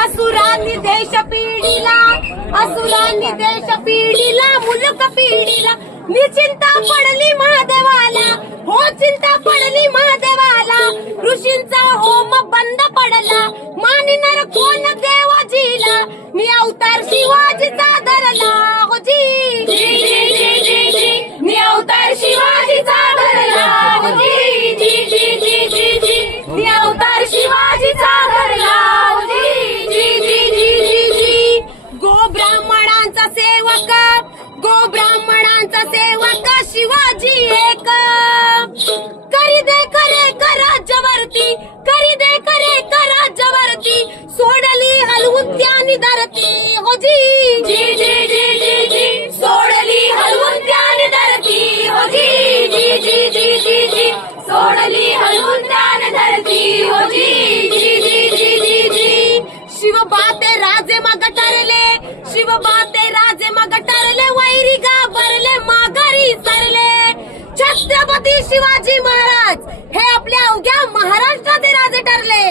असुरांनी देश पिढीला, असुरांनी देश पिढीला, मुलुक पिढीला, निचिंता पडली महादेवाला, हो चिंता पडली महादेवाला, ऋषींचा होम बंद पडला, मानिनार कोण देवाजीला, मी अवतार शिवाजीचा धरला, हो जी मी अवतार शिवाजीचा धरला, हो जी मी अवतार शिवाजीचा धरला, हो जी गो ब्राह्मणांचा सेवक, गो ब्राह्मणांचा सेवक शिवाजी एक, करी दे करे कर राज्यवरती, करी दे करे कर राज्यवरती, सोडली हलवून त्यानी धरती, हो जी सोडली हलवून त्यानी धरती, हो जी सोडली हलवून त्यानी धरती, हो जी शिवबाते राजे मग ठरले, शिवबाते राजे मग ठरले, वैरी घाबरले माघारी सरले, छत्रपती शिवाजी महाराज हे आपल्या अवघ्या महाराष्ट्राचे राजे ठरले,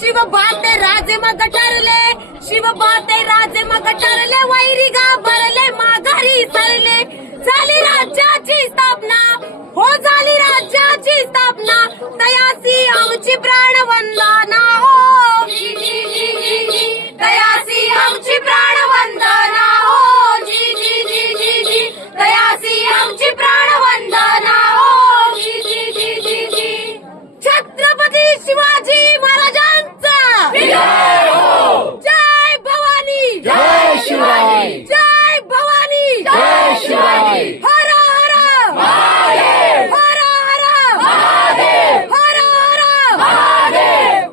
शिवबाते राजे मग ठरले, शिवबाते राजे मग ठरले, वैरी घाबरले माघारी सरले, झाली राज्याची स्थापना, हो झाली राज्याची स्थापना, तयासी आमची प्राणवंदना, हो तयासी आमची प्राणवंदना, हो तयासी आमची प्राणवंदना, हो छत्रपती शिवाजी महाराजांचा जय भवानी, जय शिवाजी, जय भवानी, जय शिवाजी, हर हर महादेव, हर हर महादेव, हर हर महादेव.